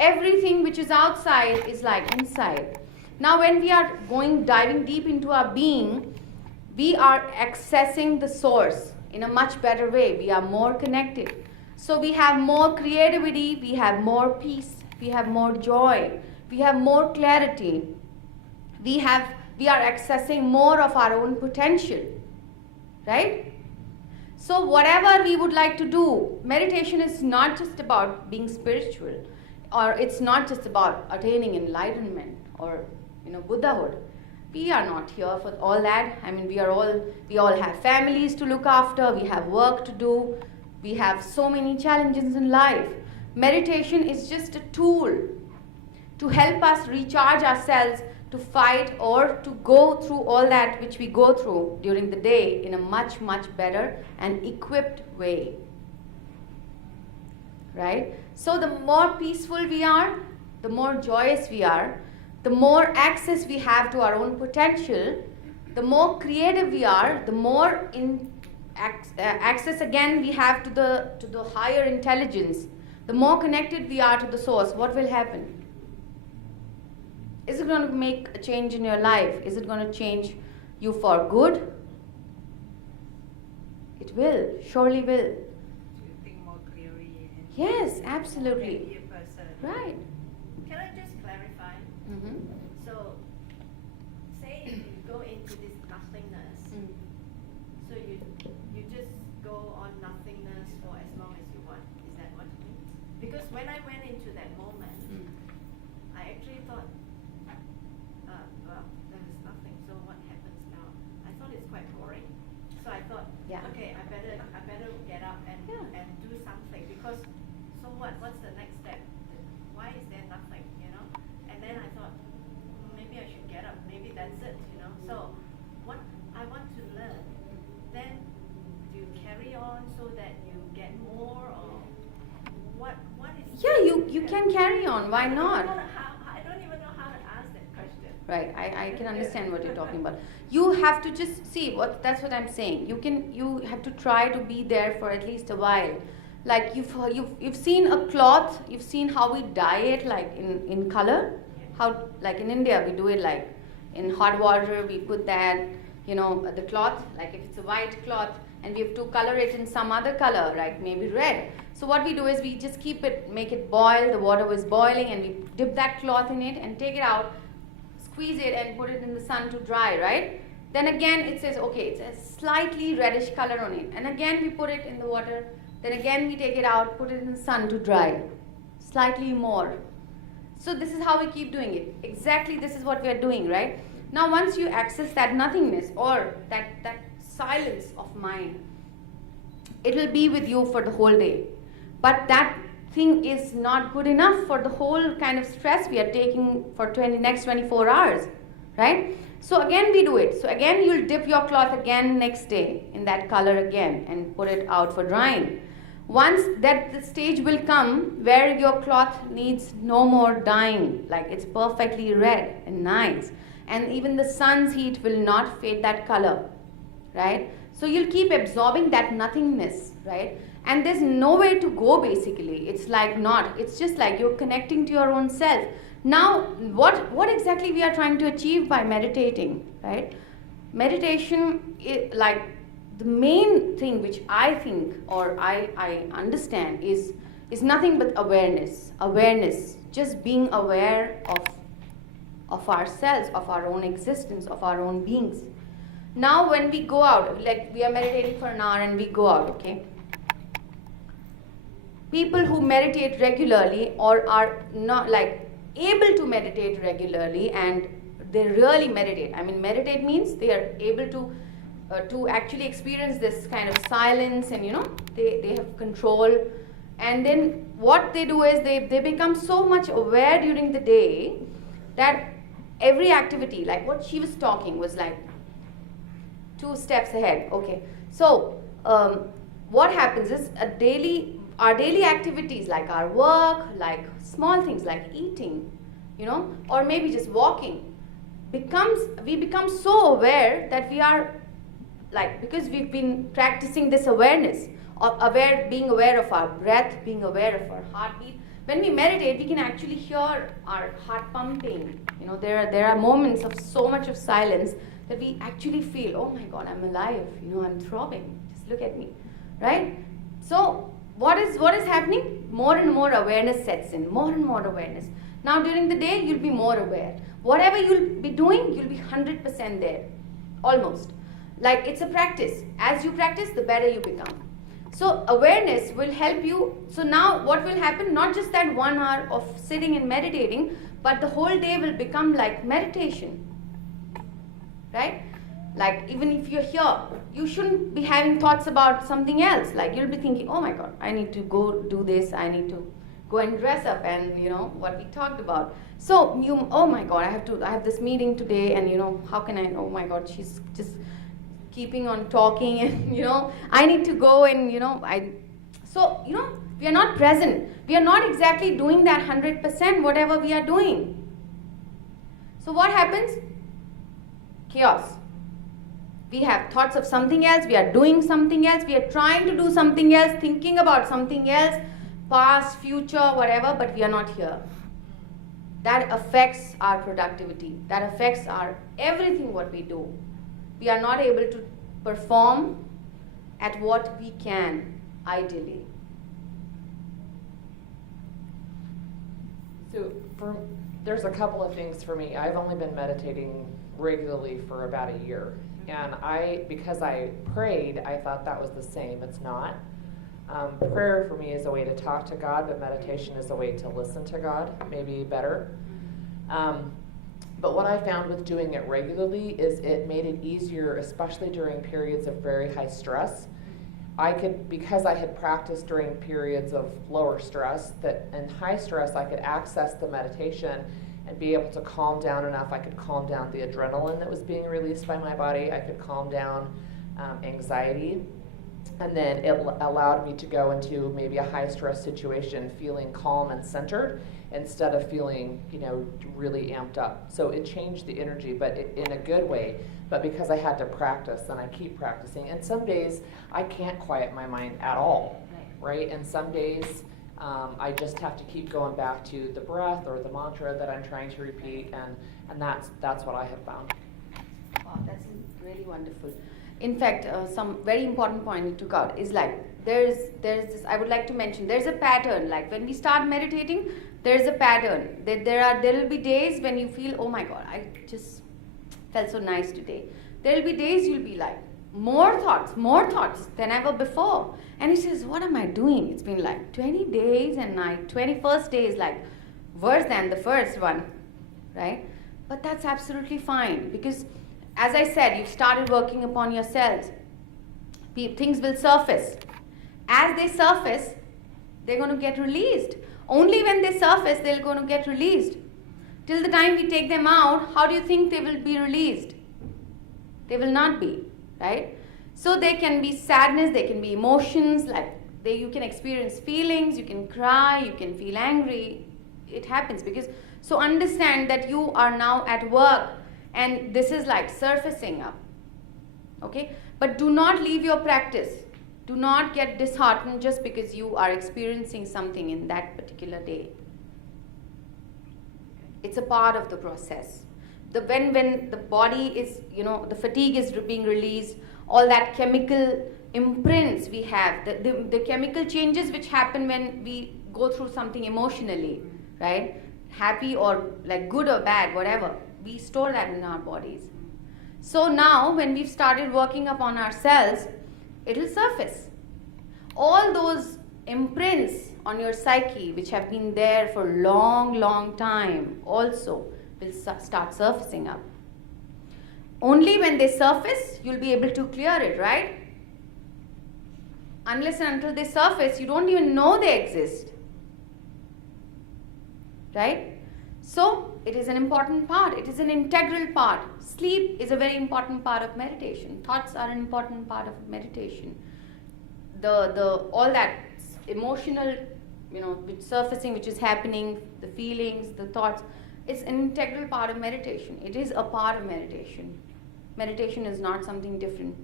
everything which is outside is like inside. Now when we are diving deep into our being, we are accessing the source in a much better way. We are more connected. So we have more creativity, we have more peace, we have more joy, we have more clarity. We are accessing more of our own potential, right? So whatever we would like to do, meditation is not just about being spiritual, or it's not just about attaining enlightenment or Buddhahood. We are not here for all that. I mean, we all have families to look after, we have work to do, we have so many challenges in life. Meditation is just a tool to help us recharge ourselves, to fight or to go through all that which we go through during the day in a much, much better and equipped way. Right? So the more peaceful we are, the more joyous we are, the more access we have to our own potential, the more creative we are, the more access again we have to the higher intelligence, the more connected we are to the source. What will happen? Is it going to make a change in your life? Is it going to change you for good? It will, surely will. To think more clearly. Yes, absolutely. Be a person. Right. Can I just clarify? Mm-hmm. So, say if you go into this nothingness, so you just go on nothingness for as long as you want. Is that what you mean? Because when I went into that moment, I actually thought, well, there is nothing. So what happens now? I thought it's quite boring. So I thought, okay, I better get up and do something, because so what? What's the next step? Why is there nothing? And then I thought, maybe I should get up. Maybe that's it. So what I want to learn, then do you carry on so that you get more, or what is? Yeah, you can carry on. Why not? I don't even know how to ask that question. Right, I can understand what you're talking about. You have to just see that's what I'm saying. You have to try to be there for at least a while. Like you've seen a cloth, you've seen how we dye it, like in color. How, like in India we do it like in hot water, we put that, the cloth, like if it's a white cloth and we have to color it in some other color, like maybe red. So what we do is we just make it boil, the water was boiling, and we dip that cloth in it and take it out, squeeze it and put it in the sun to dry, right? Then again it says, okay, it's a slightly reddish color on it, and again we put it in the water, then again we take it out, put it in the sun to dry, slightly more. So this is how we keep doing it. Exactly, this is what we are doing, right? Now once you access that nothingness or that silence of mind, it will be with you for the whole day. But that thing is not good enough for the whole kind of stress we are taking for next 24 hours, right? So again we do it. So again you'll dip your cloth again next day in that color again and put it out for drying. Once that the stage will come where your cloth needs no more dyeing, like it's perfectly red and nice, and even the sun's heat will not fade that color, right? So you'll keep absorbing that nothingness, right? And there's nowhere to go basically. It's just like you're connecting to your own self. Now, what exactly we are trying to achieve by meditating, right? Meditation is like the main thing which I think or I understand is nothing but awareness, just being aware of ourselves, of our own existence, of our own beings. Now when we go out, like we are meditating for an hour and we go out, okay? People who meditate regularly or are not like able to meditate regularly and they really meditate. I mean, meditate means they are able to actually experience this kind of silence, and they have control. And then what they do is they become so much aware during the day that every activity, like what she was talking was like 2 steps ahead. Okay, so what happens is our daily activities, like our work, like small things like eating, or maybe just walking, we become so aware that we are like, because we've been practicing this awareness, being aware of our breath, being aware of our heartbeat. when we meditate, we can actually hear our heart pumping. There are moments of so much of silence that we actually feel, oh my God, I'm alive. I'm throbbing. Just look at me, right? So what is happening? More and more awareness sets in. More and more awareness. Now during the day, you'll be more aware. Whatever you'll be doing, you'll be 100% there, almost. Like it's a practice. As you practice, the better you become. So awareness will help you. So now what will happen? Not just that 1 hour of sitting and meditating, but the whole day will become like meditation. Right? Like even if you're here, you shouldn't be having thoughts about something else. Like you'll be thinking, oh my God, I need to go do this. I need to go and dress up and what we talked about. So oh my God, I have this meeting today and how can I, oh my God, she's just keeping on talking and I need to go and so we are not present. We are not exactly doing that 100% whatever we are doing. So what happens? Chaos. We have thoughts of something else, we are doing something else, we are trying to do something else, thinking about something else, past, future, whatever, but we are not here. That affects our productivity. That affects our everything what we do. We are not able to perform at what we can, ideally. So there's a couple of things for me. I've only been meditating regularly for about a year. And because I prayed, I thought that was the same. It's not. Prayer for me is a way to talk to God, but meditation is a way to listen to God, maybe better. But what I found with doing it regularly is it made it easier, especially during periods of very high stress. Because I had practiced during periods of lower stress, that in high stress I could access the meditation and be able to calm down enough. I could calm down the adrenaline that was being released by my body. I could calm down anxiety. And then it allowed me to go into maybe a high stress situation feeling calm and centered instead of feeling, really amped up. So it changed the energy, but in a good way. But because I had to practice, and I keep practicing. And some days I can't quiet my mind at all, right? And some days I just have to keep going back to the breath or the mantra that I'm trying to repeat, and that's what I have found. Wow, that's really wonderful. In fact, some very important point you took out is like there's this. I would like to mention there's a pattern. Like when we start meditating, there's a pattern. There will be days when you feel, oh my God, I just felt so nice today. There will be days you'll be like more thoughts than ever before. And he says, what am I doing? It's been like 20 days and my 21st day is like worse than the first one, right? But that's absolutely fine because, as I said, you've started working upon yourselves. Things will surface. As they surface, they're going to get released. Only when they surface, they're going to get released. Till the time we take them out, how do you think they will be released? They will not be, right? So there can be sadness, there can be emotions, you can experience feelings, you can cry, you can feel angry. It happens because, so understand that you are now at work and this is like surfacing up, okay? But do not leave your practice. Do not get disheartened just because you are experiencing something in that particular day. It's a part of the process. When the body is, the fatigue is being released, all that chemical imprints we have, the chemical changes which happen when we go through something emotionally, right? Happy or like good or bad, whatever. We store that in our bodies. So now when we've started working upon ourselves, it'll surface. All those imprints on your psyche which have been there for long time also will start surfacing up. Only when they surface, you'll be able to clear it, right? Unless and until they surface, you don't even know they exist. Right? So, it is an important part. It is an integral part. Sleep is a very important part of meditation. Thoughts are an important part of meditation. All that emotional, which surfacing, which is happening, the feelings, the thoughts, it's an integral part of meditation. It is a part of meditation. Meditation is not something different.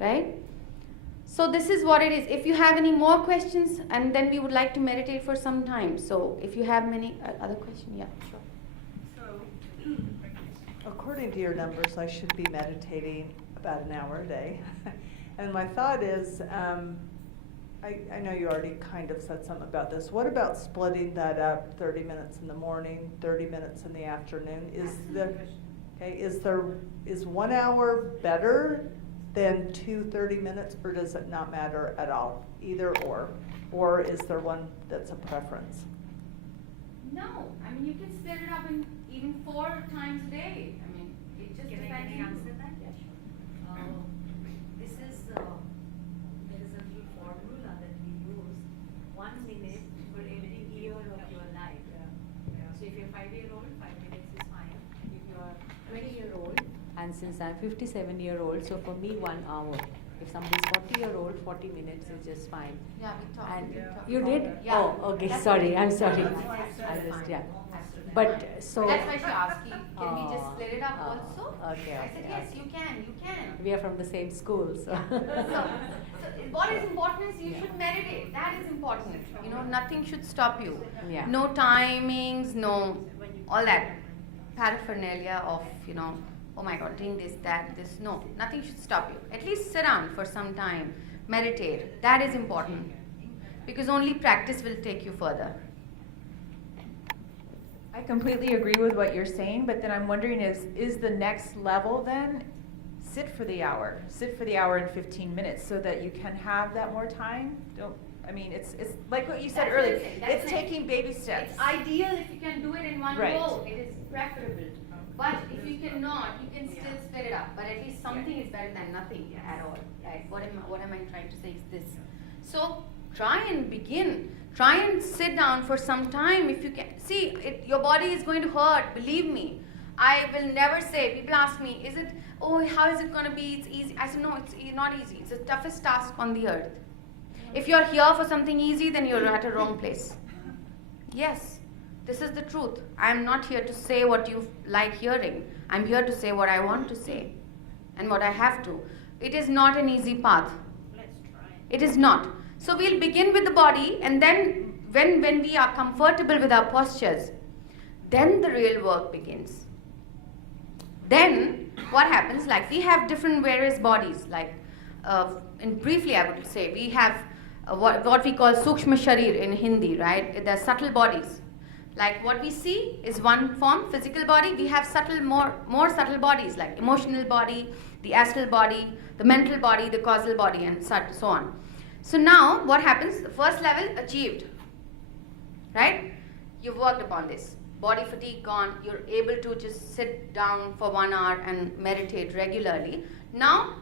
Right? So this is what it is. If you have any more questions, and then we would like to meditate for some time. So if you have many other questions, yeah, sure. According to your numbers, I should be meditating about an hour a day. And my thought is, I know you already kind of said something about this. What about splitting that up, 30 minutes in the morning, 30 minutes in the afternoon? Is 1 hour better than 2 30 minutes, or does it not matter at all? Either or? Or is there one that's a preference? No, I mean you can split it up in even 4 times a day. I mean it just Can depends. I answer that? Yeah, sure. This is, there is a little formula that we use, 1 minute for every year of your life. So if you're 5-year-old, 5 minutes is fine. If you're 20-year-old, and since I'm 57-year-old, so for me 1 hour. If somebody's 40-year-old, 40 minutes is just fine. Yeah, we talked. And we talked you about did? it. Yeah. Oh, okay, That's sorry, what I'm it- sorry. That's I just, fine. yeah. Absolutely. But so. That's why she asked, can we just split it up Oh, also? okay, I said, okay, yes, okay. you can. We are from the same school, so. So what is important is you should meditate. That is important. You know, nothing should stop you. Yeah. No timings, no all that paraphernalia of, you know, oh my God, doing this, that, this. No, nothing should stop you. At least sit down for some time, meditate. That is important. Because only practice will take you further. I completely agree with what you're saying, but then I'm wondering is the next level then sit for the hour and 15 minutes so that you can have that more time? I mean, it's like what you said That's what I'm earlier. saying. That's It's nice. taking baby steps. It's ideal if you can do it in one Right. go. It is preferable. But if you cannot, you can still split it up. But at least something is better than nothing at all. Right? What am I trying to say is this. So try and begin. Try and sit down for some time if you can. See, your body is going to hurt. Believe me. I will never say. People ask me, how is it going to be? It's easy. I said, no, it's not easy. It's the toughest task on the earth. If you're here for something easy, then you're at a wrong place. Yes, this is the truth. I'm not here to say what you like hearing. I'm here to say what I want to say and what I have to. It is not an easy path. Let's try. It is not. So we'll begin with the body, and then when we are comfortable with our postures, then the real work begins. Then what happens, like we have different various bodies, like and briefly I would say we have what we call Sukshma Sharir in Hindi, right? They're subtle bodies. Like what we see is one form, physical body. We have more subtle bodies like emotional body, the astral body, the mental body, the causal body, and so on. So now what happens? The first level achieved, right? You've worked upon this. Body fatigue gone. You're able to just sit down for 1 hour and meditate regularly. Now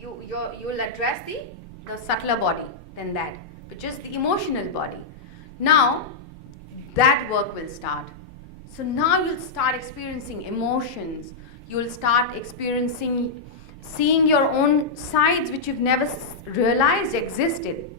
you'll address the subtler body than that, which is the emotional body. Now that work will start. So now you'll start experiencing emotions. You'll start seeing your own sides which you've never realized existed.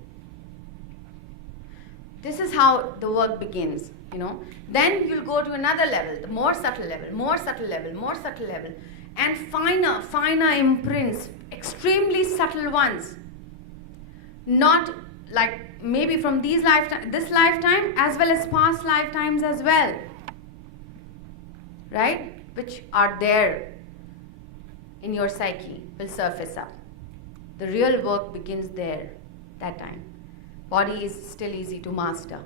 This is how the work begins, you know. Then you'll go to another level, the more subtle level, and finer imprints, extremely subtle ones. Not like maybe from this lifetime as well as past lifetimes as well, right? Which are there in your psyche, will surface up. The real work begins there, that time. Body is still easy to master.